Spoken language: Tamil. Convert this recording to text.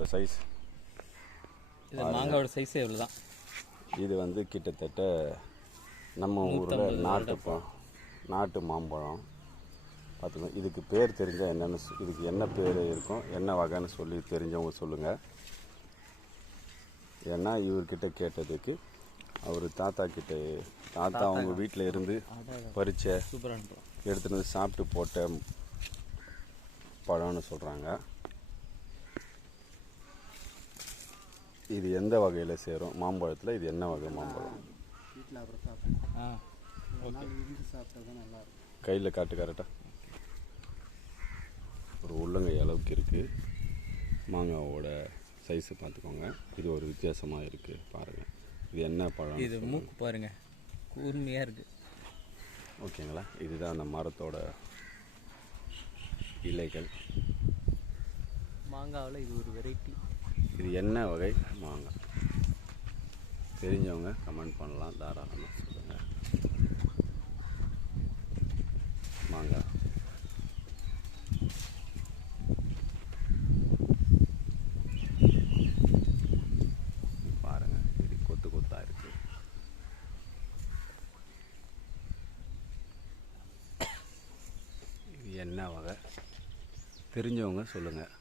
மாங்காவோட சைஸ். இது மாங்காவோட சைஸ் எவ்வளோ தான். இது வந்து கிட்டத்தட்ட நம்ம ஊரில் நாட்டு மாம்பழம் பார்த்துக்கோங்க. இதுக்கு பேர் தெரிஞ்சால் என்னென்னு, இதுக்கு என்ன பேர் இருக்கும், என்ன வகைன்னு சொல்லி தெரிஞ்சவங்க சொல்லுங்கள். ஏன்னா இவர்கிட்ட கேட்டதுக்கு அவர் தாத்தா அவங்க வீட்டில் இருந்து பறிச்ச எடுத்துகிட்டு வந்து சாப்பிட்டு போட்ட பழம்னு சொல்கிறாங்க. இது எந்த வகையில் சேரும் மாம்பழத்தில்? இது என்ன வகை மாம்பழம்? கையில் காட்டு கரெக்டாக ஒரு உள்ளங்கை அளவுக்கு இருக்குது. மாங்காவோட சைஸு பார்த்துக்கோங்க. இது ஒரு வித்தியாசமாக இருக்குது பாருங்கள். இது என்ன பழம்? இது மூக்கு பாருங்கள், கூர்மையாக இருக்குது. ஓகேங்களா? இதுதான் அந்த மரத்தோட இலைகள். மாங்காவில் இது ஒரு வெரைட்டி. இது என்ன வகை மாங்காய் தெரிஞ்சவங்க கமெண்ட் பண்ணலாம், தாராளமாக சொல்லுங்கள். மாங்காய் பாருங்கள், இது கொத்து கொத்தாக இருக்குது. இது என்ன வகை தெரிஞ்சவங்க சொல்லுங்கள்.